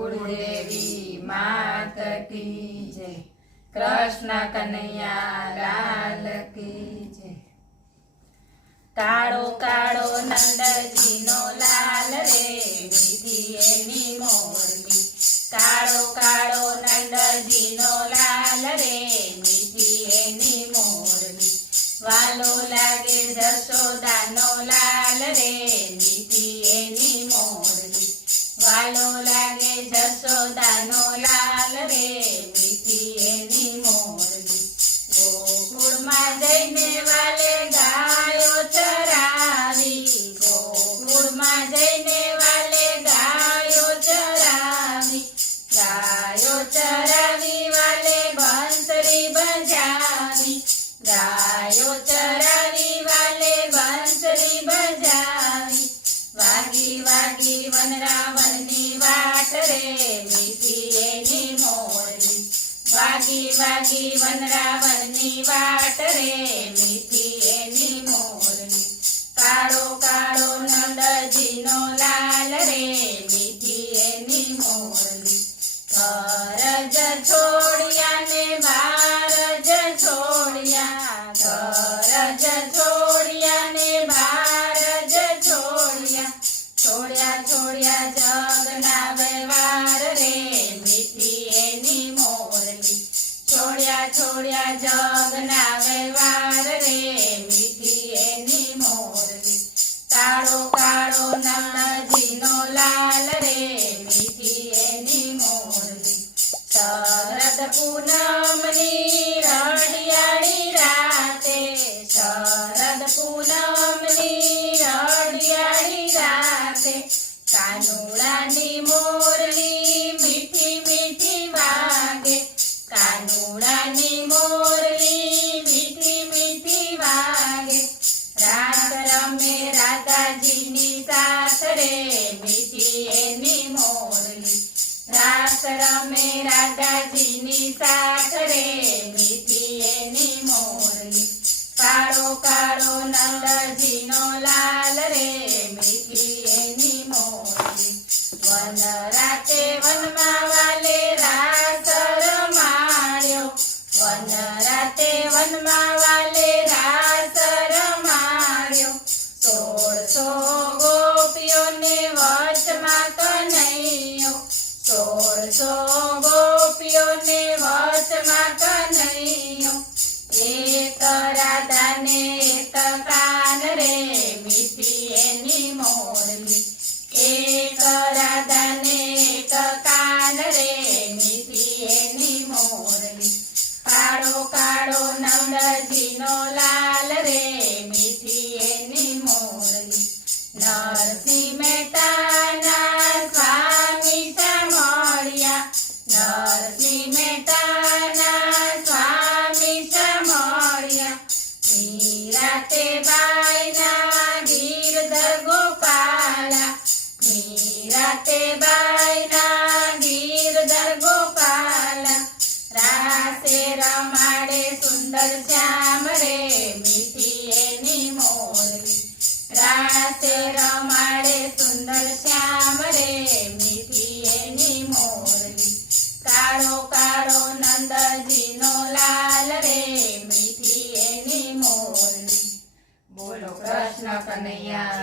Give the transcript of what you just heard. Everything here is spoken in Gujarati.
कुलदेवी मात की जय। कृष्ण कन्हैया लाल की जय। काळो काळो नंदजीनो लाल रे मीठी एनी मोरली। काळो काळो नंदजीनो लाल रे मीठी एनी मोरली। वालो लागे जसोदानो लाल रे मीठी एनी मोरली। वालो लागे जसोदानो लाल रे मीठी एनी मोरली। गोकुळમાં જઈને વાલે ગાયો ચરાવી। गोकुळમાં જઈને વાલે ગાયો ચરાવી। ગાયો ચરાવી વાલે બંસરી બજાવી। ગાયો ચરાવી વાલે બંસરી બજાવી। વાગી વાગી વનરાવનની વાટ રે મીઠી એની મોરલી। વાગી વાગી વનરાવનની વાટ રે મીઠી એની મોરલી। કાળો કાળો નંદજીનો લાલ રે મીઠી એની મોરલી। ઘર જ છોડ્યા ને બાર જ છોડ્યા। ઘર જ છોડ્યા ને બાર જ છોડ્યા। છોડ્યા છોડ્યા જગના વ્યવહાર રે મીઠી એની મોરલી। છોડ્યા છોડ્યા જગના વ્યવહાર રે મીઠી એની મોરલી। કાળો કાળો નંદજીનો લાલ રે મીઠી એની મોરલી। શરદ પૂનમની રડિયાળી રાતે। શરદ પૂનમની રડિયાળી રાતે। કાનુડાની મોરલી મીઠી મીઠી વાગે। કાનુડાની મોરલી મીઠી મીઠી વાગે। રાત રમે રાધાજીની સાથ રે મીઠી એની મોરલી। રાત રમે રાધાજીની સાથ રે મીઠી એની મોરલી। કાળો કાળો નંદજીનો લાલ રે મીઠી એની મોરલી। વન રાતે વનમાં વાલે રાસ રમાડ્યો। વન રાતે વનમાં વાલે રાસ રમાડ્યો। 1600 ગોપીઓને વચમાં કનૈયો। 1600 ગોપીઓને વચમાં કનૈયો। એક રાધાને એક કાન રે મીઠી એની મોરલી। એક રાધાને એક કાન રે મીઠી એની મોરલી। કાળો કાળો નંદજીનો લાલ રે મીઠી એની મોરલી। નરસિંહ મહેતાના સ્વામી સામળ્યા। નરસિંહ મહેતાના સ્વામી સામળ્યા। નિરાતે બાઈના ગીરધર ગોપાલા। નિરાતે બાઈના ગીરધર ગોપાલા। રાસે રમાડે સુંદર શ્યામ રે મીઠી એની મોરલી। રાસે રમાડે સુંદર શ્યામ રે મીઠી એની મોરલી। કાળો કાળો નંદજીનો લાલ રે મીઠી એની મોરલી। બોલો કૃષ્ણ કનૈયા